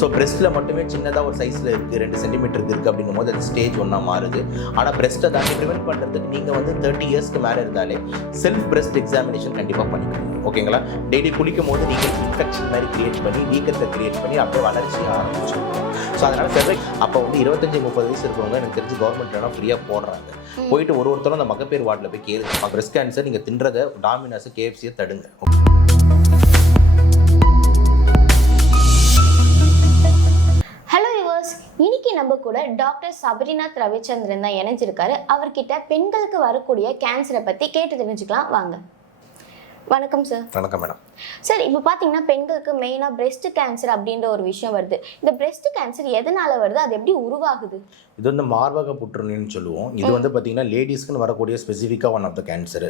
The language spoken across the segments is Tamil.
ஸோ பிரெஸ்ட்டில் மட்டுமே சின்னதாக ஒரு சைஸில் இருக்குது 2 சென்டிமீட்டருக்கு இருக்குது அப்படிங்கும் போது அது ஸ்டேஜ் ஒன்றா மாறுது. ஆனால் பிரெஸ்ட்டை தாண்டி ப்ரிவென்ட் பண்ணுறதுக்கு நீங்கள் வந்து 30 இயர்ஸ்க்கு மேலே இருந்தாலே செல்ஃப் பிரெஸ்ட் எக்ஸாமினேஷன் கண்டிப்பாக பண்ணிக்கணும். ஓகேங்களா? டெய்லி குளிக்கும் போது நீங்கள் இன்ஃபெக்ஷன் மாதிரி கிரியேட் பண்ணி வீக்கத்தை கிரியேட் பண்ணி அப்படியே வளர்ச்சியாக ஆரம்பிச்சிடும். ஸோ அதனால் ஃபெப்ரவரி அப்போ வந்து 25-30 வயசு இருக்கவங்க எனக்கு தெரிஞ்சு கவர்மெண்ட்லாம் ஃப்ரீயாக போடுறாங்க. போயிட்டு ஒருத்தரும் அந்த மகப்பேறு வார்டில் போய் கேளுங்க. பிரெஸ்ட் கேன்சர் நீங்கள் தின்றதை டாமினோஸ் KFC தடுங்க. இன்னைக்கு நம்ம கூட டாக்டர் சபரிநாத் ரவிச்சந்திரன் தான் இணைஞ்சிருக்காரு. அவர்கிட்ட பெண்களுக்கு வரக்கூடிய கேன்சரை பத்தி கேட்டு தெரிஞ்சுக்கலாம் வாங்க. வணக்கம் சார். வணக்கம் மேடம். சார், இப்போ பார்த்தீங்கன்னா பெண்களுக்கு மெயினாக பிரெஸ்ட் கேன்சர் அப்படின்ற ஒரு விஷயம் வருது. இந்த பிரெஸ்ட் கேன்சர் எதனால வருது, அது எப்படி உருவாகுது? இது வந்து மார்பக புற்றுநோய்னு சொல்லுவோம். இது வந்து பார்த்தீங்கன்னா லேடிஸ்க்குன்னு வரக்கூடிய ஸ்பெசிஃபிக்காக ஒன் ஆஃப் த கேன்சர்.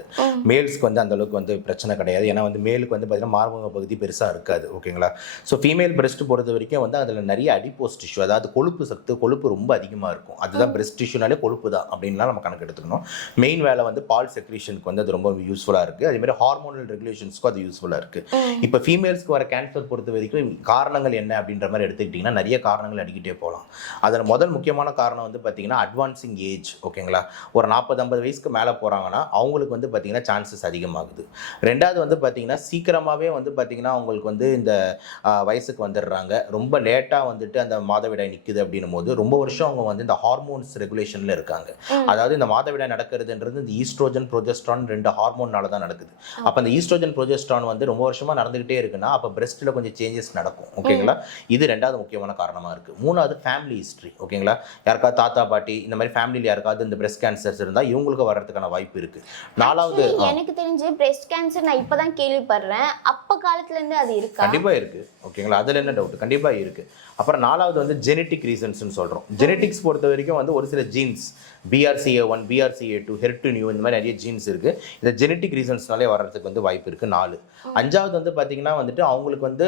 மேல்ஸ்க்கு வந்து அந்த அளவுக்கு வந்து பிரச்சனை கிடையாது. ஏன்னா வந்து மேலுக்கு வந்து பார்த்தீங்கன்னா மார்பக பகுதி பெருசாக இருக்காது. ஓகேங்களா? ஸோ ஃபீமேல் பிரெஸ்ட் பொறுத்த வரைக்கும் வந்து அதில் நிறைய அடிப்போஸ் டிஷ்யூ, அதாவது கொழுப்பு ரொம்ப அதிகமாக இருக்கும். அதுதான் பிரெஸ்ட் டிஷ்யூனாலே கொழுப்பு தான் அப்படின்லாம் நம்ம கணக்கு எடுத்துக்கணும். மெயின் வேலை வந்து பால் செக்ரீஷனுக்கு வந்து அது ரொம்ப யூஸ்ஃபுல்லாக இருக்குது. அதேமாதிரி ஹார்மோனல் ரெகுலேஷன்ஸ்க்கும் அது யூஸ்ஃபுல்லாக இருக்குது. இப்போ ஃபீமேல்ஸ்க்கு வர கேன்சர் பொறுத்த வரைக்கும் காரணங்கள் என்ன அப்படின்ற மாதிரி எடுத்துக்கிட்டிங்கன்னா நிறைய காரணங்கள் அடிக்கிட்டே போகலாம். அதில் முதல் முக்கியமான காரணம் வந்து பார்த்தீங்கன்னா அட்வான்சிங் ஏஜ். ஓகேங்களா? ஒரு 40-50 வயசுக்கு மேலே போகிறாங்கன்னா அவங்களுக்கு வந்து பார்த்தீங்கன்னா சான்சஸ் அதிகமாகுது. ரெண்டாவது வந்து பார்த்தீங்கன்னா சீக்கிரமாகவே வந்து பார்த்தீங்கன்னா அவங்களுக்கு வந்து இந்த வயசுக்கு வந்துடுறாங்க. ரொம்ப லேட்டாக வந்துட்டு அந்த மாதவிடாய் நிற்குது அப்படின்னும் போது ரொம்ப வருஷம் அவங்க வந்து இந்த ஹார்மோன்ஸ் ரெகுலேஷனில் இருக்காங்க. அதாவது இந்த மாதவிடாய் நடக்கிறதுன்றது இந்த ஈஸ்ட்ரோஜன் ப்ரோஜெஸ்ட்ரான் 2 ஹார்மோன்னால தான் நடக்குது. அப்போ அந்த ஈஸ்ட்ரோஜன் ப்ரோஜெஸ்ட்ரான் வந்து ரொம்ப வருஷமாக நடந்துகிட்டே இருக்குன்னா அப்போ பிரெஸ்ட்டில் கொஞ்சம் சேஞ்சஸ் நடக்கும். ஓகேங்களா? இது ரெண்டாவது முக்கியமான காரணமாக இருக்குது. மூணாவது ஃபேமிலி ஹிஸ்ட்ரி. ஓகேங்களா? யாருக்காவது தாத்தா பாட்டி இந்த மாதிரி ஃபேமிலியில் யாருக்காவது இந்த பிரெஸ்ட் கேன்சர்ஸ் இருந்தால் இவங்களுக்கு வர்றதுக்கான வாய்ப்பு இருக்குது. நாலாவது, எனக்கு தெரிஞ்சு பிரெஸ்ட் கேன்சர் நான் இப்போ தான் கேள்விப்படுறேன். அப்போ காலத்துலேருந்து அது இருக்கா? கண்டிப்பாக இருக்குது. ஓகேங்களா? அதில் என்ன டவுட்? கண்டிப்பாக இருக்குது. அப்புறம் நாலாவது வந்து ஜெனட்டிக் ரீசன்ஸ்னு சொல்கிறோம். ஜெனட்டிக்ஸ் பொறுத்த வரைக்கும் வந்து ஒரு சில ஜீன்ஸ் BRCA1, BRCA2, HER2/neu இந்த மாதிரி நிறைய ஜீன்ஸ் இருக்குது. இந்த ஜெனட்டிக் ரீசன்ஸ்னாலே வர்றதுக்கு வந்து வாய்ப்பு இருக்குது. 4. அஞ்சாவது வந்து பார்த்தீங்கன்னா வந்துட்டு அவங்களுக்கு வந்து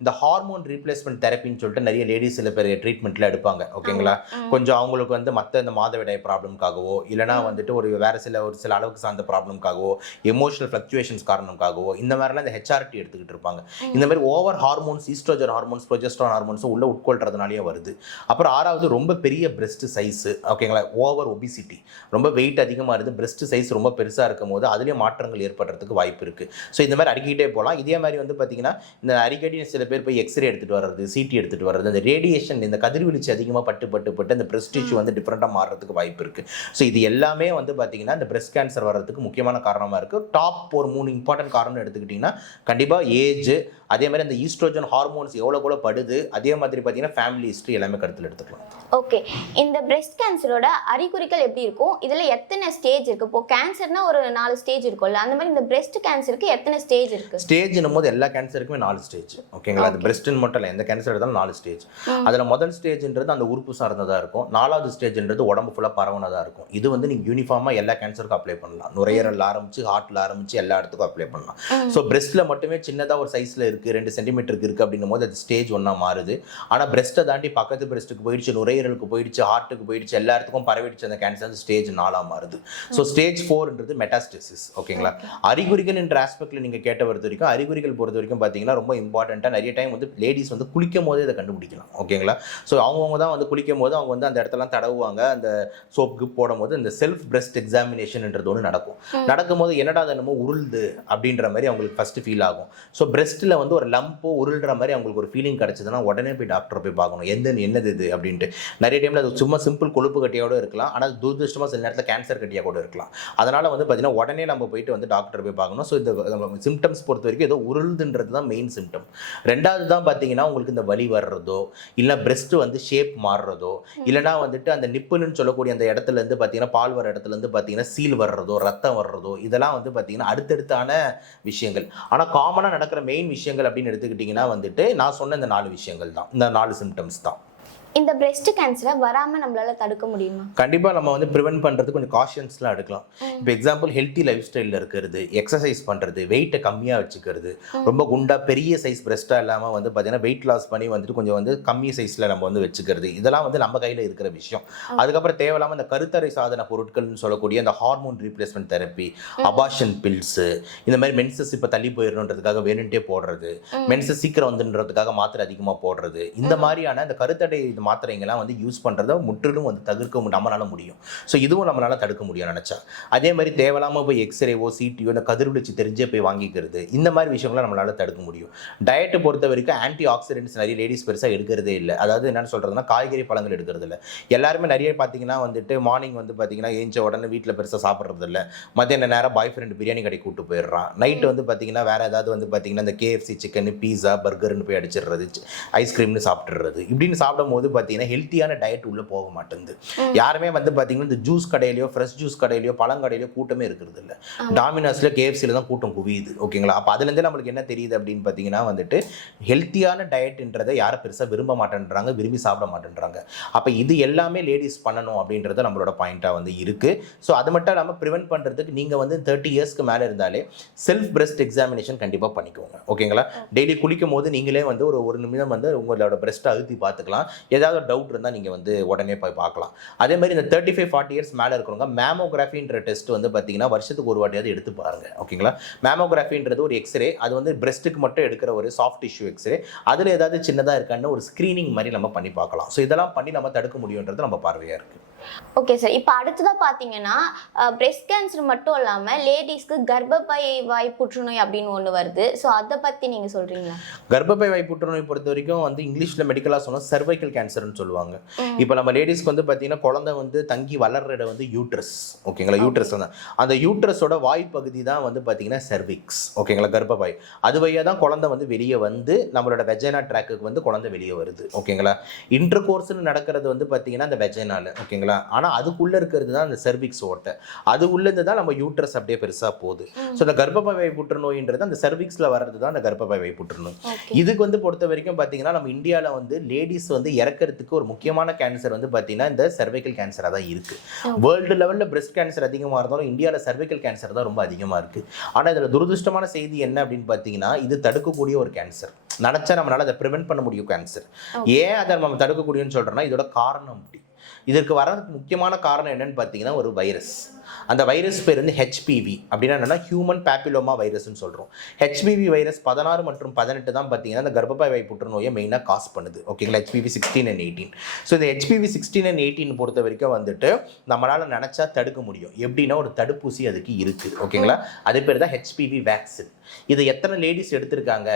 இந்த ஹார்மோன் ரீப்ளேஸ்மெண்ட் தெரப்பின்னு சொல்லிட்டு நிறைய லேடிஸ் சில பேர் ட்ரீட்மெண்ட்டில் எடுப்பாங்க. ஓகேங்களா? கொஞ்சம் அவங்களுக்கு வந்து மற்ற இந்த மாதவிடாய் ப்ராப்ளம்காகவோ இல்லைனா வந்துட்டு ஒரு சில அளவுக்கு சார்ந்த ப்ராப்ளம்காகவோ எமோஷனல் ஃப்ளக்சுவேஷன்ஸ் காரணம்காகவோ இந்த மாதிரிலாம் இந்த HRT எடுத்துக்கிட்டு இருப்பாங்க. இந்த மாதிரி over hormones, estrogen hormones, progesterone ஹார்மோன்ஸும் உள்ள உட்கொள்றதுனாலேயே வருது. அப்புறம் 6வது ரொம்ப பெரிய பிரெஸ்ட் சைஸு. ஓகேங்களா? ஓவர் ஒபிசிட்டி, ரொம்ப வெயிட் அதிகமாக இருக்குது, பிரெஸ்ட் சைஸ் ரொம்ப பெருசாக இருக்கும் போது அதுலேயும் மாற்றங்கள் ஏற்படுறதுக்கு வாய்ப்பு இருக்குது. ஸோ இந்த மாதிரி அடிக்கிட்டே போகலாம். இதே மாதிரி வந்து பார்த்தீங்கன்னா இந்த அடிக்கடி சில பேர் போய் எக்ஸ்ரே எடுத்துகிட்டு வர்றது, CT எடுத்துகிட்டு வர்றது, அந்த ரேடியேஷன் இந்த கதிர்வீழ்ச்சி அதிகமாக பட்டு அந்த பிரெஸ்ட் டிஷ்யூ வந்து டிஃப்ரெண்ட்டாக மாறுறதுக்கு வாய்ப்பு இருக்குது. ஸோ இது எல்லாமே வந்து பார்த்தீங்கன்னா இந்த பிரெஸ்ட் கேன்சர் வர்றதுக்கு முக்கியமான காரணமாக இருக்குது. டாப் ஒரு 3 இம்பார்ட்டன்ட் காரணம் எடுத்துக்கிட்டிங்கன்னா கண்டிப்பாக ஏஜ், அதே மாதிரி அந்த ஈஸ்ட்ரோஜன் ஹார்மோன்ஸ் எவ்வளோ கூட படுது, அதே மாதிரி பார்த்தீங்கன்னா ஃபேமிலி ஹிஸ்ட்ரி எல்லாமே கருத்தில் எடுத்துக்கலாம். ஓகே, இந்த பிரெஸ்ட் கேன்சரோட அறிகுறிகள் எப்படி இருக்கும்? இதில் எத்தனை ஸ்டேஜ் இருக்குது? இப்போ கேன்சர்னா ஒரு 4 ஸ்டேஜ் இருக்கும்ல, அந்த மாதிரி இந்த பிரெஸ்ட் கேன்சருக்கு எத்தனை ஸ்டேஜ் இருக்குது? ஸ்டேஜ்னும் போது எல்லா கேன்சருக்குமே 4 ஸ்டேஜ். ஓகேங்களா? அது பிரெஸ்ட்னு மட்டும் இல்லை, எந்த கேன்சர் எடுத்தாலும் 4 ஸ்டேஜ். அதில் முதல் ஸ்டேஜ்ன்றது அந்த உறுப்பு சார்ந்ததாக இருக்கும். 4வது ஸ்டேஜ்ன்றது உடம்பு ஃபுல்லாக பரவனதாக இருக்கும். இது வந்து நீங்கள் யூனிஃபார்மாக எல்லா கேன்சருக்கும் அப்ளை பண்ணலாம். நுரையீரல் ஆரம்பிச்சு ஹார்ட்டில் ஆரம்பிச்சு எல்லா இடத்துக்கும் அப்ளை பண்ணலாம். ஸோ பிரெஸ்ட்டில் மட்டுமே சின்னதாக ஒரு சைஸில் இருக்குது, 2 சென்டிமீட்டருக்கு இருக்குது அப்படின்னும் போது அது ஸ்டேஜ் 1 மாறுது. ஆனால் பிரெஸ்ட்டை தாண்டி பக்கத்து பிரெஸ்ட்டுக்கு போயிடுச்சு, நுரையீரலுக்கு போயிடுச்சு, ஹார்ட்டுக்கு போயிடுச்சு, எல்லா இடத்துக்கும் பரவிடுச்சு அந்த கேன்சர், ஸ்டேஜ் 4 மாறுது. ஸோ ஸ்டேஜ் 4ன்றது மெட்டாஸ்டசிஸ். ஓகேங்களா? அறிகுறிகள் என்ற ஆஸ்பெக்டில் நீங்கள் கேட்ட பொறுத்த வரைக்கும் அறிகுறிகள் பொறுத்த வரைக்கும் பார்த்தீங்கன்னா ரொம்ப இம்பார்ட்டண்ட்டாக நிறைய டைம் வந்து லேடிஸ் வந்து குளிக்கும் போதே இதை கண்டுபிடிக்கலாம். ஓகேங்களா? ஸோ அவங்கவுங்க தான் வந்து குளிக்கும் போது அவங்க வந்து அந்த இடத்தெல்லாம் தடவுவாங்க. அந்த சோப்புக்கு போடும் போது இந்த செல்ஃப் பிரெஸ்ட் எக்ஸாமினேஷன்ன்றது ஒன்று நடக்கும்போது என்னடா என்னமோ உருள்து அப்படின்ற மாதிரி அவங்களுக்கு ஃபர்ஸ்ட் ஃபீல் ஆகும். ஸோ பிரெஸ்ட்டில் வந்து ஒரு லம்போ உருள்ற மாதிரி அவங்களுக்கு ஒரு ஃபீலிங் கிடச்சதுன்னா உடனே போய் டாக்டரை போய் பார்க்கணும். என்னது இது அப்படின்ட்டு. நிறைய டைமில் அது சும்மா சிம்பிள் கொழுப்பு கட்டியோட இருக்கலாம், ஆனால் துரதிருஷ்டமாக சில நேரத்தில் கேன்சர் கட்டியாக கூட இருக்கலாம். அதனால் வந்து பார்த்தீங்கன்னா உடனே நம்ம போயிட்டு வந்து டாக்டர் போய் பார்க்கணும். ஸோ இந்த சிம்டம்ஸ் பொறுத்த வரைக்கும் ஏதோ உருள்துன்றது தான் மெயின் சிம்டம். ரெண்டாவது தான் பார்த்தீங்கன்னா உங்களுக்கு இந்த வலி வர்றதோ, இல்லை பிரெஸ்ட் வந்து ஷேப் மாறுறதோ, இல்லைனா வந்துட்டு அந்த நிப்புன்னு சொல்லக்கூடிய அந்த இடத்துல இருந்து பார்த்தீங்கன்னா பால் வர இடத்துல இருந்து பார்த்தீங்கன்னா சீல் வர்றதோ, ரத்தம் வர்றதோ, இதெல்லாம் வந்து பார்த்தீங்கன்னா அடுத்தடுத்தான விஷயங்கள். ஆனால் காமனாக நடக்கிற மெயின் விஷயங்கள் அப்படின்னு எடுத்துக்கிட்டிங்கன்னா வந்துட்டு நான் சொன்ன இந்த 4 விஷயங்கள் தான், இந்த 4 சிம்டம்ஸ் தான். இந்த பிரஸ்ட் கேன்சரை வராம நம்மளால தடுக்க முடியுமா? கண்டிப்பாக நம்ம வந்து ப்ரிவென்ட் பண்ணுறது கொஞ்சம் காஷன்ஸ்லாம் எடுக்கலாம். இப்போ எக்ஸாம்பிள் ஹெல்த்தி லைஃப் ஸ்டைலில் இருக்கிறது, எக்ஸசைஸ் பண்ணுறது, வெயிட்டை கம்மியாக வச்சுக்கிறது, ரொம்ப குண்டா பெரிய சைஸ் பிரஸ்ட்டாக இல்லாமல் வந்து பார்த்தீங்கன்னா வெயிட் லாஸ் பண்ணி வந்துட்டு கொஞ்சம் வந்து கம்மி சைஸில் நம்ம வந்து வச்சுக்கிறது, இதெல்லாம் வந்து நம்ம கையில் இருக்கிற விஷயம். அதுக்கப்புறம் தேவையில்லாமல் இந்த கருத்தடை சாதன பொருட்கள்னு சொல்லக்கூடிய அந்த hormone replacement therapy, abortion bills, இந்த மாதிரி மென்சஸ் இப்போ தள்ளி போயிடணுன்றதுக்காக வேணுன்ட்டே போடுறது, மென்சஸ் சீக்கிரம் வந்துன்றதுக்காக மாத்திரை அதிகமாக போடுறது, இந்த மாதிரியான அந்த கருத்தடை மாத்திரைங்கெல்லாம் வந்து யூஸ் பண்ணுறத முற்றிலும் வந்து தவிர்க்க நம்மளால முடியும். ஸோ இதுவும் நம்மளால தடுக்க முடியும் நினச்சா. அதே மாதிரி தேவையில்லாமல் போய் எக்ஸ்ரேவோ சிடியோ இந்த கதிர்வீச்சு தெரிஞ்சே போய் வாங்கிக்கிறது, இந்த மாதிரி விஷயங்களை நம்மளால தடுக்க முடியும். டயட்டை பொறுத்த வரைக்கும் ஆன்டி ஆக்சிடென்ட்ஸ் நிறைய லேடிஸ் பெருசாக எடுக்கிறதே இல்லை. அதாவது என்னென்னு சொல்கிறதுனா காய்கறி பழங்கள் எடுக்கிறது இல்லை. எல்லாருமே நிறைய பார்த்தீங்கன்னா வந்துட்டு மார்னிங் வந்து பார்த்தீங்கன்னா ஏஞ்ச உடனே வீட்டில் பெருசாக சாப்பிட்றது இல்லை. மத்தியான நேரம் பாய் ஃப்ரெண்ட் பிரியாணி கடைக்கு கூப்பிட்டு போயிடுறான். நைட்டு வந்து பார்த்தீங்கன்னா வேறு ஏதாவது வந்து பார்த்தீங்கன்னா இந்த கேஎஃப்சி சிக்கன், பீஸா, பர்கர்னு போய் அடிச்சிடுறது, ஐஸ்கிரீம்னு சாப்பிட்றது. இப்படின்னு சாப்பிடும் போது பார்த்தீங்கன்னா ஹெல்த்தியான டயட் உள்ளே போக மாட்டேங்குது. யாருமே வந்து பார்த்தீங்கன்னா இந்த ஜூஸ் கடையிலையோ ஃப்ரெஷ் ஜூஸ் கடையிலையோ பழங்கடையிலையோ கூட்டமே இருக்கிறது இல்லை. டாமினோஸில் கேஎஃப்சியில் தான் கூட்டம் குவியுது. ஓகேங்களா? அப்போ அதுலேருந்தே நம்மளுக்கு என்ன தெரியுது அப்படின்னு பார்த்தீங்கன்னா வந்துட்டு ஹெல்த்தியான டயட்ன்றதை யாரும் பெருசாக விரும்ப மாட்டேன்றாங்க, விரும்பி சாப்பிட மாட்டேன்றாங்க. அப்போ இது எல்லாமே லேடிஸ் பண்ணணும் அப்படின்றது நம்மளோட பாயிண்ட்டாக வந்து இருக்குது. ஸோ அது மட்டும் இல்லாமல் ப்ரிவென்ட் பண்ணுறதுக்கு நீங்கள் வந்து 30 இயர்ஸ்க்கு மேலே இருந்தாலே செல்ஃப் பிரெஸ்ட் எக்ஸாமினேஷன் கண்டிப்பாக பண்ணிக்கோங்க. ஓகேங்களா? டெய்லி குளிக்கும் போது நீங்களே வந்து ஒரு நிமிடம் வந்து உங்களோட பிரெஸ்ட்டை அழுத்தி பார்த்துக்கலாம். ஏதாவது டவுட் இருந்தால் நீங்கள் வந்து உடனே போய் பார்க்கலாம். அதே மாதிரி இந்த 35-40 இயர்ஸ் மேலே இருக்கிறவங்க மேமோகிராஃபின்ற டெஸ்ட் வந்து பார்த்தீங்கன்னா வருஷத்துக்கு ஒரு வாட்டியாவது எடுத்து பாருங்க. ஓகேங்களா? மேமோகிராஃபின்றது ஒரு எக்ஸ்ரே, அது வந்து பிரெஸ்ட்டுக்கு மட்டும் எடுக்கிற ஒரு சாஃப்ட் டிஷ்யூ எக்ஸ்ரே. அதில் ஏதாவது சின்னதாக இருக்கான்னு ஒரு ஸ்க்ரீனிங் மாதிரி நம்ம பண்ணி பார்க்கலாம். ஸோ இதெல்லாம் பண்ணி நம்ம தடுக்க முடியுன்றது நம்ம பார்வையாக இருக்குது. Okay sir. இப்போ அடுத்ததாக பார்த்தீங்கன்னா பிரெஸ்ட் கேன்சர் மட்டும் இல்லாமல் லேடிஸ்க்கு கர்ப்பப்பை வாய் புற்றுநோய் அப்படின்னு ஒன்று வருது. ஸோ அதை பற்றி நீங்கள் சொல்கிறீங்களா? கர்ப்பப்பை வாய் புற்றுநோய் பொறுத்த வரைக்கும் வந்து இங்கிலீஷில் மெடிக்கலாக சொன்னால் சர்வைக்கல் கேன்சர்னு சொல்லுவாங்க. இப்போ நம்ம லேடிஸ்க்கு வந்து பார்த்தீங்கன்னா குழந்தை வந்து தங்கி வளர்ற இடம் வந்து யூட்ரஸ். ஓகேங்களா? யூட்ரஸ் தான். அந்த யூட்ரஸோட வாய்ப்பகுதி தான் வந்து பார்த்தீங்கன்னா சர்விக்ஸ். ஓகேங்களா? கர்ப்பப்பை அது வழியாக தான் குழந்தை வந்து வெளியே வந்து நம்மளோட வெஜைனா ட்ராக்குக்கு வந்து குழந்தை வெளியே வருது. ஓகேங்களா? இன்டர் கோர்ஸ்னு நடக்கிறது வந்து பார்த்தீங்கன்னா அந்த வெஜைனால. ஓகேங்களா? ஆனால் அதுக்குள்ளே இருக்கிறது தான் அந்த சர்விக்ஸ் ஓட்டை. அது உள்ளேருந்து தான் நம்ம யூட்ரஸ் அப்படியே பெருசாக போகுது. ஸோ அந்த கர்ப்பப்பை வாய் புற்றுநோயின்றது அந்த சர்விக்ஸில் வர்றது தான் அந்த கர்ப்பப்பை வாய் புற்றுநோய். இதுக்கு வந்து பொறுத்த வரைக்கும் பார்த்தீங்கன்னா நம்ம இந்தியாவில் வந்து லேடிஸ் வந்து இறக்கிறதுக்கு ஒரு முக்கியமான கேன்சர் வந்து பார்த்தீங்கன்னா இந்த சர்வைக்கல் கேன்சராக தான் இருக்குது. வேர்ல்டு லெவலில் பிரெஸ்ட் கேன்சர் அதிகமாக இருந்தாலும் இந்தியாவில் சர்வைக்கல் கேன்சர் தான் ரொம்ப அதிகமாக இருக்குது. ஆனால் இதில் துரதிருஷ்டமான செய்தி என்ன அப்படின்னு பார்த்தீங்கன்னா இது தடுக்கக்கூடிய ஒரு கேன்சர். நினச்சா நம்மளால் அதை ப்ரிவென்ட் பண்ண முடியும் கேன்சர். ஏன் அதை நம்ம தடுக்கக்கூடியன்னு சொல்கிறோன்னா இதோட காரணம் அப்படி. இதற்கு வரதுக்கு முக்கியமான காரணம் என்னன்னு பார்த்தீங்கன்னா ஒரு வைரஸ். அந்த வைரஸ் பேர் வந்து ஹெச்பிவி. அப்படின்னா என்னன்னா ஹியூமன் பேப்பிலோமா வைரஸ்ன்னு சொல்கிறோம். ஹெச்பிவி வைரஸ் 16 மற்றும் 18 தான் பார்த்தீங்கன்னா அந்த கர்ப்பப்பை வாய் புற்றுநோயை மெயினாக காஸ் பண்ணுது. ஓகேங்களா? HPV 16 and 18. ஸோ இந்த ஹெச்பிவி 16 and 18 பொறுத்த வரைக்கும் வந்துட்டு நம்மளால் நினச்சா தடுக்க முடியும். எப்படின்னா ஒரு தடுப்பூசி அதுக்கு இருக்குது. ஓகேங்களா? அது பேர் தான் ஹெச்பிவி வேக்சின். இது எத்தனை லேடிஸ் எடுத்திருக்காங்க?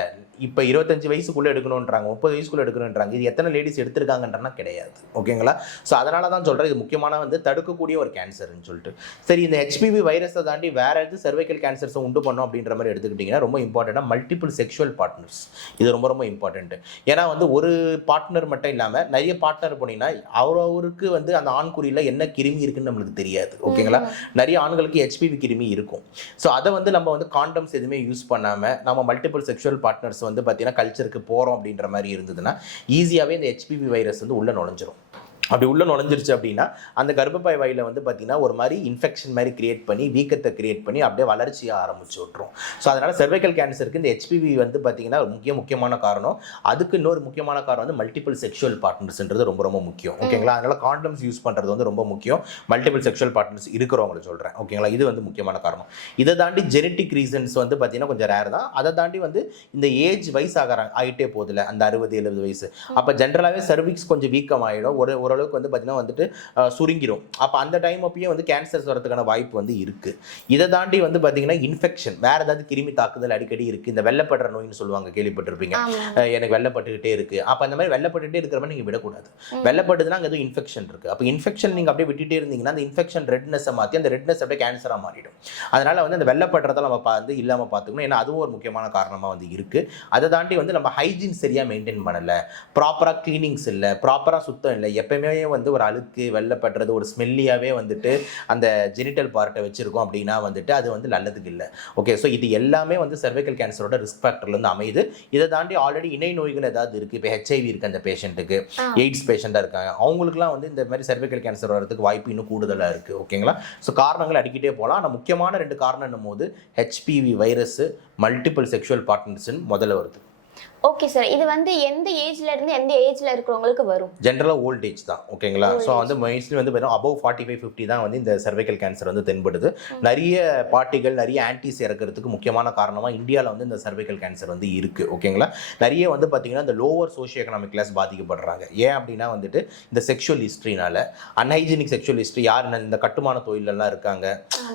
இப்போ 25 வயசுக்குள்ளே எடுக்கணுன்றாங்க, 30 வயசுக்குள்ளே எடுக்கணுன்றாங்க. இது எத்தனை லேடிஸ் எடுத்திருக்காங்கன்றனா கிடையாது. ஓகேங்களா? ஸோ அதனால தான் சொல்கிறேன் இது முக்கியமான வந்து தடுக்கக்கூடிய ஒரு கேன்சர்னு சொல்லிட்டு. சரி, இந்த ஹெச்பிவி வைரஸை தாண்டி வேற எது சர்வைக்கல் கேன்சர்ஸை உண்டு பண்ணோம் அப்படின்ற மாதிரி எடுத்துக்கிட்டிங்கன்னா ரொம்ப இம்பார்ட்டண்ட்டாக மல்டிபிள் செக்ஷுவல் பார்ட்னர்ஸ். இது ரொம்ப ரொம்ப இம்பார்ட்டன்ட்டு. ஏன்னா வந்து ஒரு பார்ட்னர் மட்டும் இல்லாமல் நிறைய பார்ட்னர் போனீங்கன்னா அவருக்கு வந்து அந்த ஆண்குறியில் என்ன கிருமி இருக்குன்னு நம்மளுக்கு தெரியாது. ஓகேங்களா? நிறைய ஆண்களுக்கு ஹெச்பிவி கிருமி இருக்கும். ஸோ அதை வந்து நம்ம வந்து காண்டம்ஸ் எதுவுமே யூஸ் பண்ணாமல் நம்ம மல்டிபிள் செக்ஷுவல் பார்ட்னர்ஸ் வந்து பார்த்தீங்கன்னா கல்ச்சருக்கு போகிறோம் அப்படின்ற மாதிரி இருந்ததுன்னா ஈஸியாகவே இந்த ஹெச்பிவி வைரஸ் வந்து உள்ளே நுழைஞ்சிரும். அப்படி உள்ளே நுழைஞ்சிருச்சு அப்படின்னா அந்த கர்ப்பப்பை வாயில் வந்து பார்த்திங்கன்னா ஒரு மாதிரி இன்ஃபெக்ஷன் மாதிரி கிரியேட் பண்ணி வீக்கத்தை கிரியேட் பண்ணி அப்படியே வளர்ச்சியாக ஆரம்பிச்சு விட்ரும். ஸோ அதனால் சர்வைக்கல் கேன்சருக்கு இந்த ஹெச்பிவி வந்து பார்த்திங்கன்னா முக்கியமான காரணம். அதுக்கு இன்னொரு முக்கியமான காரணம் வந்து மல்டிபிள் செக்ஷுவல் பார்ட்னர்ஸ்ன்றது ரொம்ப ரொம்ப முக்கியம். ஓகேங்களா? அதனால் காண்டம்ஸ் யூஸ் பண்ணுறது வந்து ரொம்ப முக்கியம். மல்டிபிள் செக்ஷுவல் பார்ட்னர்ஸ் இருக்கிறவங்களை சொல்கிறேன். ஓகேங்களா? இது வந்து முக்கியமான காரணம். இதை தாண்டி ஜெனட்டிக் ரீசன்ஸ் வந்து பார்த்திங்கன்னா கொஞ்சம் ரேர் தான். அதை தாண்டி வந்து இந்த ஏஜ் வயசு ஆகிட்டே போதில்லை, அந்த 60-70 வயசு. அப்போ ஜென்ரலாகவே சர்விக்ஸ் கொஞ்சம் வீக்கமாகிடும். ஓரளவுக்கு வந்து பார்த்தீங்கன்னா வந்துட்டு சுருங்கிடும். அப்போ அந்த டைம் அப்பயே வந்து கேன்சர்ஸ் வரதுக்கான வாய்ப்பு வந்து இருக்குது. இதை தாண்டி வந்து பார்த்தீங்கன்னா இன்ஃபெக்ஷன் வேறு ஏதாவது கிருமி தாக்குதல் அடிக்கடி இருக்குது. இந்த வெள்ளப்படுற நோயின்னு சொல்லுவாங்க, கேள்விப்பட்டிருப்பீங்க. எனக்கு வெள்ளப்பட்டுக்கிட்டே இருக்குது. அப்போ அந்த மாதிரி வெள்ளப்பட்டுகிட்டே இருக்கிற மாதிரி நீங்கள் விடக்கூடாது. வெள்ளப்பட்டுதுன்னா அங்கே எதுவும் இன்ஃபெக்ஷன் இருக்குது. அப்போ இன்ஃபெக்ஷன் நீங்கள் அப்படியே விட்டுட்டே இருந்தீங்கன்னா அந்த இன்ஃபெக்ஷன் ரெட்னஸை மாற்றி அந்த ரெட்னஸ் அப்படியே கேன்சராக மாறிடும். அதனால் வந்து அந்த வெள்ளப்படுறதை நம்ம வந்து இல்லாமல் பார்த்துக்கணும். ஏன்னா அதுவும் ஒரு முக்கியமான காரணமாக வந்து இருக்குது. அதை தாண்டி வந்து நம்ம ஹைஜீன் சரியாக மெயின்டைன் பண்ணலை, ப்ராப்பராக கிளீனிங்ஸ் இல்லை, ப்ராப்பராக சுத்தம் இல்லை, எப்பயுமே எப்பயுமே வந்து ஒரு அழுக்கு வெள்ளைப்படுறது ஒரு ஸ்மெல்லியாகவே வந்துட்டு அந்த ஜெனிட்டல் பார்ட்டை வச்சுருக்கோம் அப்படின்னா வந்துட்டு அது வந்து நல்லதுக்கு இல்லை. ஓகே, ஸோ இது எல்லாமே வந்து cervical கேன்சரோட ரிஸ்க் ஃபேக்டர்லேருந்து அமையுது. இதை தாண்டி ஆல்ரெடி இணை நோய்கள் ஏதாவது இருக்குது, இப்போ HIV இருக்குது அந்த பேஷண்ட்டுக்கு, எய்ட்ஸ் பேஷண்ட்டாக இருக்காங்க, அவங்களுக்குலாம் வந்து இந்த மாதிரி cervical கேன்சர் வரதுக்கு வாய்ப்பு இன்னும் கூடுதலாக இருக்குது. ஓகேங்களா, ஸோ காரணங்கள் அடிக்கிட்டே போகலாம். ஆனால் முக்கியமான 2 காரணம் போது HPV வைரஸ், மல்டிபிள் செக்ஷுவல் பார்ட்னர்ஸ்ன்னு முதல்ல வருது. ஓகே சார், இது வந்து எந்த ஏஜ்ல இருந்து எந்த ஏஜ்ல இருக்கிறவங்களுக்கு வரும்? ஜென்ரலாக ஓல்ட் ஏஜ் தான். ஓகேங்களா, ஸோ வந்து மோஸ்ட்லி வந்து பார்த்தீங்கன்னா அபவ் 45-50 தான் வந்து இந்த cervical கேன்சர் வந்து தென்படுது. நிறைய பார்ட்டிகள் நிறைய ஆன்டிஸ் இறக்கிறதுக்கு முக்கியமான காரணமாக இந்தியாவில் வந்து இந்த cervical கேன்சர் வந்து இருக்குது. ஓகேங்களா, நிறைய வந்து பார்த்தீங்கன்னா இந்த லோவர் சோஷியோ எக்கனாமிக் கிளாஸ் பாதிக்கப்படுறாங்க. ஏன் அப்படின்னா வந்துட்டு இந்த செக்ஷுவல் ஹிஸ்ட்ரினால, அன்ஹைஜீனிக் செக்ஷுவல் ஹிஸ்ட்ரி, யார் இந்த கட்டுமான தொழிலெல்லாம் இருக்காங்க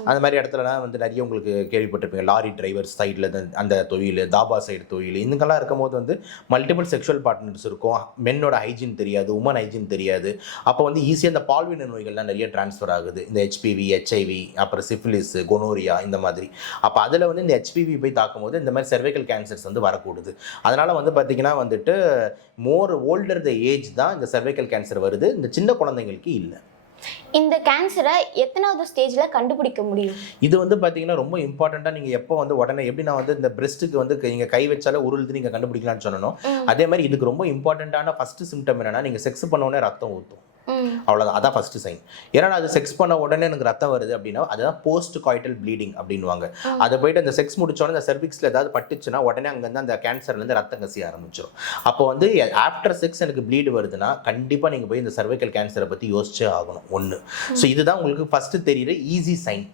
அந்த மாதிரி இடத்துலலாம் வந்து நிறைய உங்களுக்கு கேள்விப்பட்டிருப்பீங்க, லாரி டிரைவர் சைடில் அந்த தொழில், தாபா சைடு தொழில், இதுங்கெல்லாம் இருக்கும் போது வந்து மல்டிபிள் செக்ஷுவல் பார்ட்னர்ஸ் இருக்கும், மென்னோட ஹைஜீன் தெரியாது, உமன் ஹைஜீன் தெரியாது. அப்போ வந்து ஈஸியாக இந்த பால்வின நோய்கள்லாம் நிறைய டிரான்ஸ்ஃபர் ஆகுது, இந்த HPV, HIV, அப்புறம் சிஃபிலிஸ், கொனோரியா இந்த மாதிரி. அப்போ அதில் வந்து இந்த HPV போய் தாக்கும் போது இந்த மாதிரி cervical கேன்சர்ஸ் வந்து வரக்கூடுது. அதனால் வந்து பார்த்திங்கன்னா வந்துட்டு மோர் ஓல்டர் த ஏஜ் தான் இந்த cervical கேன்சர் வருது, இந்த சின்ன குழந்தைங்களுக்கு இல்லை. இந்த கேன்சரை எத்தனாவது ஸ்டேஜ்ல கண்டுபிடிக்க முடியும்? இது வந்து பார்த்தீங்கன்னா ரொம்ப இம்பார்ட்டண்ட்டாக. நீங்கள் எப்போ வந்து உடனே எப்படி நான் வந்து இந்த பிரெஸ்ட்டுக்கு வந்து நீங்கள் கை வச்சாலே உருளுது நீங்கள் கண்டுபிடிக்கலாம்னு சொன்னோம், அதே மாதிரி இதுக்கு ரொம்ப இம்பார்ட்டண்ட்டான ஃபஸ்ட்டு சிம்டம் என்னன்னா, நீங்கள் செக்ஸ் பண்ண உடனே ரத்தம் ஊற்றும், அவ்வளோதான், அதான் ஃபஸ்ட்டு சைன். ஏன்னா அது செக்ஸ் பண்ண உடனே எனக்கு ரத்தம் வருது அப்படின்னா அதுதான் போஸ்ட் காய்டல் ப்ளீடிங் அப்படின்வாங்க. அதை போயிட்டு அந்த செக்ஸ் முடிச்சோடனே இந்த செர்விக்ஸில் ஏதாவது பட்டுச்சுன்னா உடனே அங்கேருந்து அந்த கேன்சர்லேருந்து ரத்தம் கசிய ஆரம்பிச்சிடும். அப்போ வந்து ஆஃப்டர் செக்ஸ் எனக்கு ப்ளீடு வருதுன்னா கண்டிப்பாக நீங்கள் போய் இந்த cervical கேன்சரை பற்றி யோசிச்சே ஆகணும் ஒன்று. ஸோ இதுதான் உங்களுக்கு ஃபஸ்ட்டு தெரியுற ஈஸி சைன்.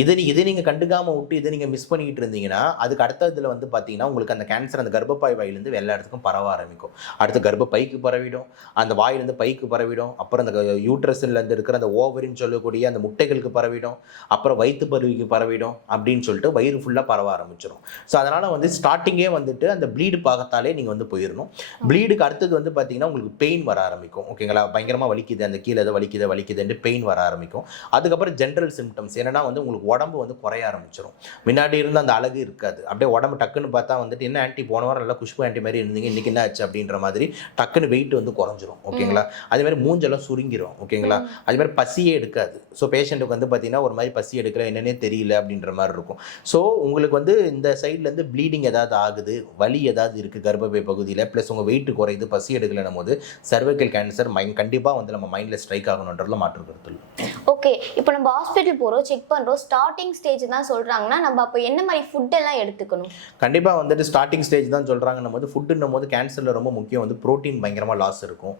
இதை நீங்கள் கண்டுக்காமல் விட்டு இதை நீங்கள் மிஸ் பண்ணிக்கிட்டு இருந்தீங்கன்னா அதுக்கு அடுத்த இதில் வந்து பார்த்தீங்கன்னா உங்களுக்கு அந்த கேன்சர் அந்த கர்ப்பப்பை வாயிலேருந்து எல்லா இடத்துக்கும் பரவ ஆரம்பிக்கும். அடுத்து கர்ப்பப்பைக்கு பரவிடும், அந்த வாயிலேருந்து பைக்கு பரவிடும், அப்புறம் அந்த யூட்ரஸ்லேருந்து இருக்கிற அந்த ஓவரின்னு சொல்லக்கூடிய அந்த முட்டைகளுக்கு பரவிடும், அப்புறம் வயிற்று பருவிக்கு பரவிடும் அப்படின்னு சொல்லிட்டு வயிறு ஃபுல்லாக பரவ ஆரம்பிச்சிடும். ஸோ அதனால் வந்து ஸ்டார்டிங்கே வந்துட்டு அந்த ப்ளீடு பார்த்தாலே நீங்கள் வந்து போயிடணும். ப்ளீடுக்கு அடுத்தது வந்து பார்த்தீங்கன்னா உங்களுக்கு பெயின் வர ஆரம்பிக்கும். ஓகேங்களா, பயங்கரமாக வலிக்குது, அந்த கீழே எதை வலிக்குதுன்ட்டு பெயின் வர ஆரம்பிக்கும். அதுக்கப்புறம் ஜென்ரல் சிம்டம்ஸ் என்னன்னா வந்து உங்களுக்கு உடம்பு வந்து குறைய ஆரம்பிச்சிடும். முன்னாடி இருந்து அந்த அழகு இருக்காது, அப்படியே உடம்பு டக்குன்னு பார்த்தா வந்துட்டு என்ன ஆன்ட்டி போன வாரம் நல்லா குஷ்பு ஆன்ட்டி மாதிரி இருந்தீங்க, இன்னைக்கு என்ன ஆச்சு அப்படின்ற மாதிரி டக்குன்னு வெயிட் வந்து குறைஞ்சிரும். ஓகேங்களா, அதே மாதிரி மூஞ்செல்லாம் சுருங்கிரும். ஓகேங்களா, அதே மாதிரி பசியே எடுக்காது. ஸோ பேஷண்ட்டுக்கு வந்து பார்த்தீங்கன்னா ஒரு மாதிரி பசி எடுக்கல, என்னன்னே தெரியல அப்படின்ற மாதிரி இருக்கும். ஸோ உங்களுக்கு வந்து இந்த சைட்லேருந்து ப்ளீடிங் ஏதாவது ஆகுது, வலி ஏதாவது இருக்குது கர்ப்பப்பை பகுதியில், ப்ளஸ் உங்கள் வெயிட் குறையுது, பசி எடுக்கலைன்னும் போது cervical கேன்சர் கண்டிப்பாக வந்து நம்ம மைண்டில் ஸ்ட்ரைக் ஆகணுன்றதுல மாற்று கருத்து இல்லை. ஓகே, இப்போ நம்ம ஹாஸ்பிட்டல் போகிறோம், செக் பண்ணுறோம், ஸ்டார்டிங் ஸ்டேஜ் தான் சொல்கிறாங்கன்னா நம்ம அப்போ என்ன மாதிரி ஃபுட் எல்லாம் எடுத்துக்கணும்? கண்டிப்பாக வந்துட்டு ஸ்டார்டிங் ஸ்டேஜ் தான் சொல்கிறாங்கன்னும் போது ஃபுட்டுன்னும் போது கேன்சரில் ரொம்ப முக்கியம் வந்து ப்ரோட்டீன் பயங்கரமாக லாஸ் இருக்கும்,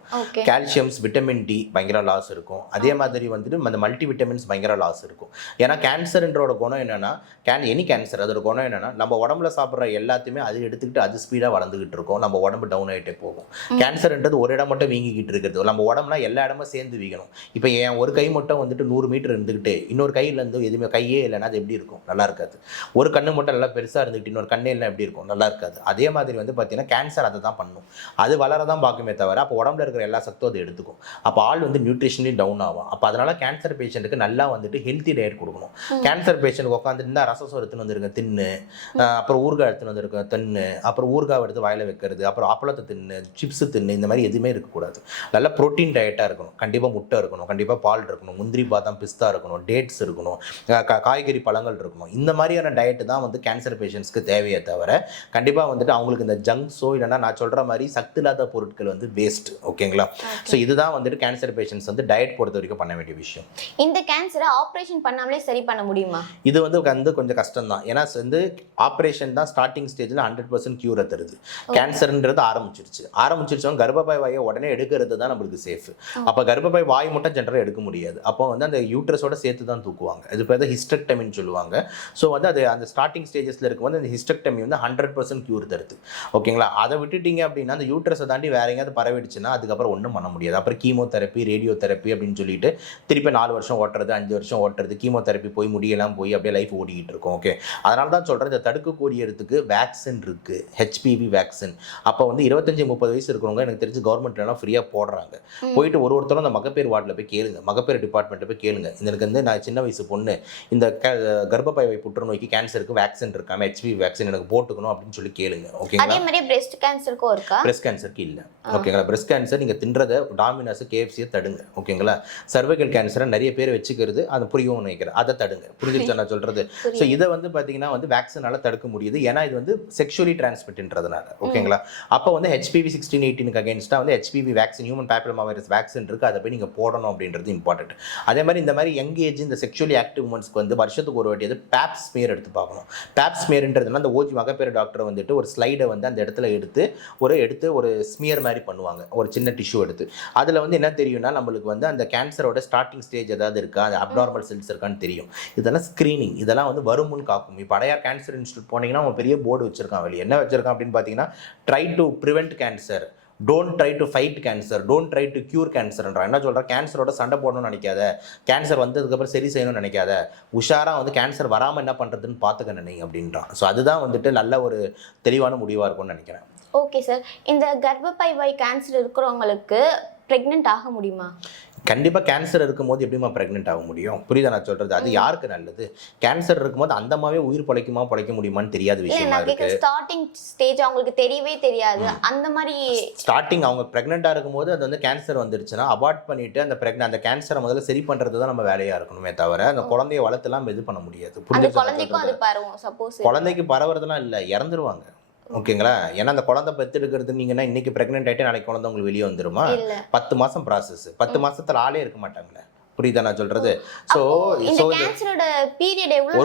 கால்சியம்ஸ், விட்டமின் டி பயங்கர லாஸ் இருக்கும், அதே மாதிரி வந்துட்டு அந்த மல்டி விட்டமின்ஸ் பயங்கர லாஸ் இருக்கும். ஏன்னா கேன்சர்ன்றோட குணம் என்னன்னா, எனி கேன்சர் அதோட குணம் என்னன்னா நம்ம உடம்புல சாப்பிட்ற எல்லாத்தையுமே அது எடுத்துக்கிட்டு அது ஸ்பீடாக வளர்ந்துகிட்டு இருக்கும், நம்ம உடம்பு டவுன் ஆகிட்டே போகும். கேன்சர்ன்றது ஒரு இடம் மட்டும் வீங்கிக்கிட்டு இருக்கிறது, நம்ம உடம்புனா எல்லா இடமும் சேர்ந்து வீங்கணும். இப்போ என் ஒரு கை மட்டும் வந்துட்டு 100 மீட்டர் இருந்துக்கிட்டு இன்னொரு கையிலேருந்து எதுவுமே கையே இல்லைன்னா அது எப்படி இருக்கும்? நல்லா இருக்காது. ஒரு கண்ணு மட்டும் நல்லா பெருசாக இருந்துக்கிட்டு இன்னொரு கண்ணே இல்லை எப்படி இருக்கும்? நல்லா இருக்காது. அதே மாதிரி வந்து பார்த்தீங்கன்னா கேன்சர் அதை தான் பண்ணும், அது வளரதான் பார்க்குமே தவிர அப்போ உடம்புல இருக்கிற எல்லா சத்தும் அது எடுத்துக்கும். அப்போ ஆள் வந்து நியூட்ரிஷன்லி டவுன் ஆகும். அப்போ அதனால கேன்சர் பேஷண்ட்டுக்கு நல்லா வந்துட்டு ஹெல்த்தி டயட் கொடுக்கணும். கேன்சர் பேஷண்ட்டுக்கு உட்காந்துருந்தா ரசம் எடுத்துன்னு வந்துருங்க தின்னு, அப்புறம் ஊறுகாய் எடுத்துன்னு வந்துருக்க தின்னு, அப்புறம் ஊறுகாய் எடுத்து வாயில வைக்கிறது, அப்புறம் அப்பளத்தை தின்னு, சிப்ஸ் தின்னு, இந்த மாதிரி எதுவுமே இருக்கக்கூடாது. நல்லா ப்ரோட்டீன் டயட்டாக இருக்கணும். கண்டிப்பாக முட்டை இருக்கணும், கண்டிப்பாக பால் இருக்கணும், முந்திரி பாதாம் பிஸ்தா இருக்கணும், டேட்ஸ் இருக்கணும், காய்கறி பழங்கள் இருக்கணும். இந்த மாதிரியான டயட்டு தான் வந்து கேன்சர் பேஷண்ட்ஸ்க்கு தேவையே தவிர கண்டிப்பாக வந்துட்டு அவங்களுக்கு இந்த ஜங்க்ஸோ இல்லைன்னா நான் சொல்கிற மாதிரி சத்து இல்லாத பொருட்கள் வந்து வேஸ்ட். ஓகேங்களா, ஸோ இதுதான் வந்துட்டு கேன்சர் பேஷண்ட்ஸ் வந்து டயட் பொறுத்த வரைக்கும் பண்ண வேண்டிய விஷயம். இந்த கேன்சரை ஆப்ரேஷன் பண்ணாமலே சரி பண்ண முடியுமா? இது வந்து கொஞ்சம் கஷ்டம் தான். ஏன்னா வந்து ஆப்ரேஷன் தான் ஸ்டார்டிங் ஸ்டேஜில் 100% க்யூரை தருது. கேன்சர்ன்றது ஆரம்பிச்சிருச்சோம் கர்ப்பப்பை வாயை உடனே எடுக்கிறது தான் நம்மளுக்கு சேஃப். அப்போ கர்ப்பப்பை வாய் மட்டும் ஜென்ரலாக எடுக்க முடியாது. அப்போ வந்து அந்த யூட்ரஸோட சேர்த்து தான் தூக்குவாங்க. இது பேர் ஹிஸ்டெக்டமின்னு சொல்லுவாங்க. ஸோ வந்து அது அந்த ஸ்டார்டிங் ஸ்டேஜஸில் இருக்கும்போது அந்த ஹிஸ்டெக்டமி வந்து 100% க்யூர் தருது. ஓகேங்களா, அதை விட்டுட்டீங்க அப்படின்னா அந்த யூட்ரஸை தாண்டி வேற எங்கேயாவது பரவிடுச்சுன்னா அதுக்கப்புறம் ஒன்றும் பண்ண முடியாது. அப்புறம் கீமோதெரப்பி, ரேடியோ தெரப்பி அப்படின்னு சொல்லிட்டு திருப்பி 4 வருஷம் ஓட்டுறது, 5 வருஷம் ஓட்டுறது, கீமோதெரப்பி போய் முடியெல்லாம் போய் அப்படியே லைஃப் ஓடிக்கிட்டு இருக்கும். ஓகே, அதனால தான் சொல்கிறேன் இந்த தடுக்கக்கூடியதுக்கு வேக்சின் இருக்குது, HPV வேக்சின். அப்போ வந்து 25-30 வயசு இருக்கிறவங்க எனக்கு தெரிஞ்சு கவர்மெண்ட்லாம் ஃப்ரீயாக போடுறாங்க. போயிட்டு ஒருத்தரும் அந்த மகப்பேறு வார்டில் போய் கேளுங்க, மகப்பேறு டிபார்ட்மெண்ட்டில் போய் கேளுங்க. எனக்கு வந்து நான் சின்ன வயசு பொண்ணு, இந்த கர்ப்பப்பை புற்றுநோய்க்கு கேன்சருக்கு வேக்சின் இருக்காம HPV வேக்சின் எனக்கு போட்டுக்கணும் அப்படின்னு சொல்லி கேளுங்க. ஓகேங்களா? அதே மாதிரி பிரஸ்ட் கேன்சருக்கும் இருக்கா? பிரஸ்ட் கேன்சருக்கு இல்லை. ஓகேங்களா? பிரஸ்ட் கேன்சர் நீங்கள் தின்றதை டாமினோஸ் KFC தடுங்க. ஓகேங்களா? சர்வைக்கல் கேன்சரை நிறைய பேர் வச்சுக்கிறது அது புரியவும் நினைக்கிறேன், அதை தடுங்க. புரிஞ்சிருச்சா நான் சொல்கிறது? ஸோ இதை வந்து பார்த்தீங்கன்னா வந்து வேக்சினால தடுக்க முடியுது. ஏன்னா இது வந்து செக்ஷுவலி டிரான்ஸ்மிட்ன்றதுனால. ஓகேங்களா? அப்போ வந்து HPV 16-18க்கு அகேன்ஸ்டாக வந்து HPV vaccine, human papilloma virus vaccine இருக்குது, அதை போய் நீங்கள் போடணும் அப்படின்றது இம்பார்ட்டன்ட். அதே மாதிரி இந்த மாதிரி யங் ஏஜ் இந்த செக்ஷுவலி ஆக்டிவ் உமன்ஸ்க்கு வந்து வருஷத்துக்கு ஒரு வாட்டி பேப் ஸ்மியர் எடுத்து பார்க்கணும். பேப் ஸ்மியர்ன்றதுனா அந்த ஓஜி மகப்பேறு டாக்டர் வந்துட்டு ஒரு ஸ்லைடை வந்து அந்த இடத்துல எடுத்து ஒரு ஸ்மியர் மாதிரி பண்ணுவாங்க, ஒரு சின்ன டிஷ்யூ எடுத்து. அதில் வந்து என்ன தெரியும்னா நம்மளுக்கு வந்து அந்த கேன்சரோட ஸ்டார்டிங் ஸ்டேஜ் ஏதாவது இருக்கா, அது அப்நார்மல் செல்ஸ் இருக்கான்னு தெரியும். இதெல்லாம் ஸ்க்ரீனிங், இதெல்லாம் வந்து வருமுன் காக்கும். இப்போ அடையார் கேன்சர் இன்ஸ்டியூட் போனீங்கன்னா அவன் பெரிய போர்டு வச்சிருக்கான். வெளியே என்ன வச்சிருக்கான் அப்படின்னு பார்த்தீங்கன்னா, try to prevent cancer, don't try to fight cancer, don't try to cure கேன்சர்ன்றான். என்ன சொல்கிறேன்? கேன்சரோட சண்டை போடணும்னு நினைக்காத, கேன்சர் வந்ததுக்கப்புறம் சரி செய்யணும்னு நினைக்காத, உஷாராக வந்து கேன்சர் வராமல் என்ன பண்ணுறதுன்னு பார்த்துக்க நினை அப்படின்றான். ஸோ அதுதான் வந்துட்டு நல்ல ஒரு தெளிவான முடிவாக இருக்கும்னு நினைக்கிறேன். ஓகே சார், இந்த கர்ப்பப்பை வாய் கேன்சர் இருக்கிறவங்களுக்கு ப்ரெக்னென்ட் ஆக முடியுமா? கண்டிப்பாக கேன்சர் இருக்கும்போது எப்படிமா ப்ரெக்னென்ட் ஆக முடியும்? புரியுதா நான் சொல்கிறது? அது யாருக்கு நல்லது? கேன்சர் இருக்கும்போது அந்தமாவே உயிர் பிழைக்க முடியுமான்னு தெரியாத விஷயமா இருக்கு. ஸ்டார்டிங் ஸ்டேஜ் அவங்களுக்கு தெரியவே தெரியாது, அந்த மாதிரி ஸ்டார்டிங் அவங்க ப்ரெக்னெண்ட்டாக இருக்கும்போது அது வந்து கேன்சர் வந்துருச்சுன்னா அபார்ட் பண்ணிட்டு அந்த கேன்சரை முதல்ல சரி பண்ணுறது தான் நம்ம வேலையாக இருக்கணுமே தவிர அந்த குழந்தைய வளர்த்துலாம் இது பண்ண முடியாது. குழந்தைக்கும் அது பரவும். சப்போஸ் குழந்தைக்கு பரவுறதுலாம் இல்லை, இறந்துருவாங்க. ஓகேங்களா? ஏன்னா அந்த குழந்தை பெற்றெடுக்கிறது நீங்கன்னா இன்னைக்கு ப்ரெக்னென்ட் ஆகிட்டு நாளைக்கு குழந்தை உங்களுக்கு வெளியே வந்துருமா? 10 மாதம் ப்ராசஸ். 10 மாதத்துல ஆளே இருக்க மாட்டாங்களே. புரியுதா நான் சொல்றது? ஸோ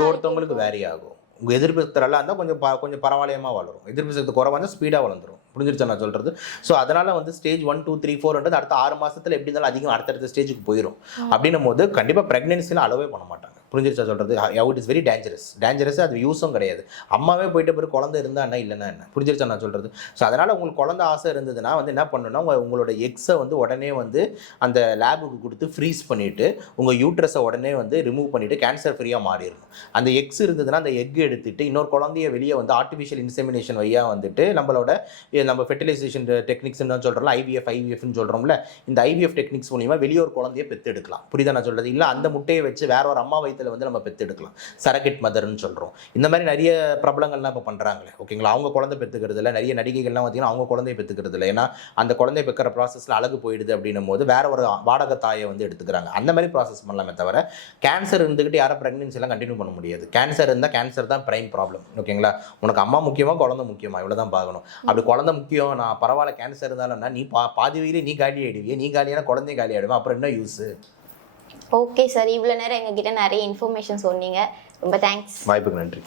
ஒருத்தவங்களுக்கு வேரி ஆகும். உங்கள் எதிர்ப்பு சக்தி நல்லா இருந்தால் கொஞ்சம் பரவாயில்லையமாக வளரும், எதிர்ப்பு சக்தி குறைவாக இருந்தால் ஸ்பீடாக வளர்ந்துடும். புரிஞ்சிருச்சா நான் சொல்கிறது? ஸோ அதனால் வந்து ஸ்டேஜ் 1, 2, 3, 4 அடுத்த 6 மாதத்தில் எப்படி இருந்தாலும் அதிகம் அடுத்தடுத்த ஸ்டேஜுக்கு போயிடும். அப்படின்னும் போது கண்டிப்பாக ப்ரெக்னென்சியில் அளவே பண்ண மாட்டாங்க. புரிஞ்சிருச்சா சொல்கிறது? It is very dangerous. அது யூஸும் கிடையாது. அம்மாவே போயிட்ட பிறகு குழந்தை இருந்தால் என்ன இல்லைன்னா என்ன? புரிஞ்சிருச்சா நான் சொல்கிறது? ஸோ அதனால் உங்களுக்கு குழந்தை ஆசை இருந்ததுன்னா வந்து என்ன பண்ணணும்னா உங்களோட எக்ஸை வந்து உடனே வந்து அந்த லேபுக்கு கொடுத்து ஃப்ரீஸ் பண்ணிவிட்டு உங்கள் யூட்ரஸை உடனே வந்து ரிமூவ் பண்ணிவிட்டு கேன்சர் ஃப்ரீயாக மாறிடணும். அந்த எக்ஸ் இருந்ததுன்னா அந்த எக் எடுத்துட்டு இன்னொரு குழந்தைய வெளியே வந்து ஆர்டிஃபிஷியல் இன்செமினேஷன் வழியாக வந்துட்டு நம்ம ஃபெர்டிலைசேஷன் டெக்னிக்ஸ்ன்னு சொல்கிறோம்ல, ஐவிஎஃப்னு சொல்கிறோம்ல, இந்த ஐவிஎஃப் டெக்னிக்ஸ் மூலிமா வெளியே ஒரு குழந்தைய பெற்றெடுக்கலாம். புரியுதா நான் சொல்கிறது? இல்லை அந்த முட்டையை வச்சு வேற ஒரு அம்மா வயிற்றில் வந்து நம்ம பெற்றெடுக்கலாம், சரகெட் மதர்ன்னு சொல்கிறோம். இந்த மாதிரி நிறைய பிரபலங்கள்லாம் இப்போ பண்ணுறாங்களே. ஓகேங்களா? அவங்க குழந்தை பெற்றுக்கிறது இல்லை, நிறைய நடிகைகள்லாம் பார்த்தீங்கன்னா அவங்க குழந்தைய பெற்றுக்கிறது இல்லை. ஏன்னா அந்த குழந்தைய பெக்கிற ப்ராசஸில் அழகு போயிடுது அப்படின்னும் போது வேற ஒரு வாடகை தாயை வந்து எடுத்துக்கிறாங்க. அந்த மாதிரி ப்ராசஸ் பண்ணலாமே தவிர கேன்சர் இருந்துக்கிட்டு யாரும் ப்ரெக்னன்சிலாம் கண்டினியூ பண்ண முடியாது. கேன்சர் இருந்தால் கேன்சர் தான் பிரைம் ப்ராப்ளம். ஓகேங்களா? உனக்கு அம்மா முக்கியமா குழந்தை முக்கியமா, இவ்வளோ தான் பார்க்கணும். அப்படி குழந்தை முக்கியம், நான் பரவாயில்ல கேன்சர் இருந்தாலும்னா நீ பாதி வயிறு நீ காலி ஆகிடுவியே, நீ காலியான குழந்தைய காலி ஆகிடுவேன், அப்புறம் என்ன யூஸ்? ஓகே சார், இவ்வளோ நேரம் எங்ககிட்ட நிறைய இன்ஃபர்மேஷன் சொன்னீங்க, ரொம்ப தேங்க்ஸ். வாய்ப்புக்கு நன்றி.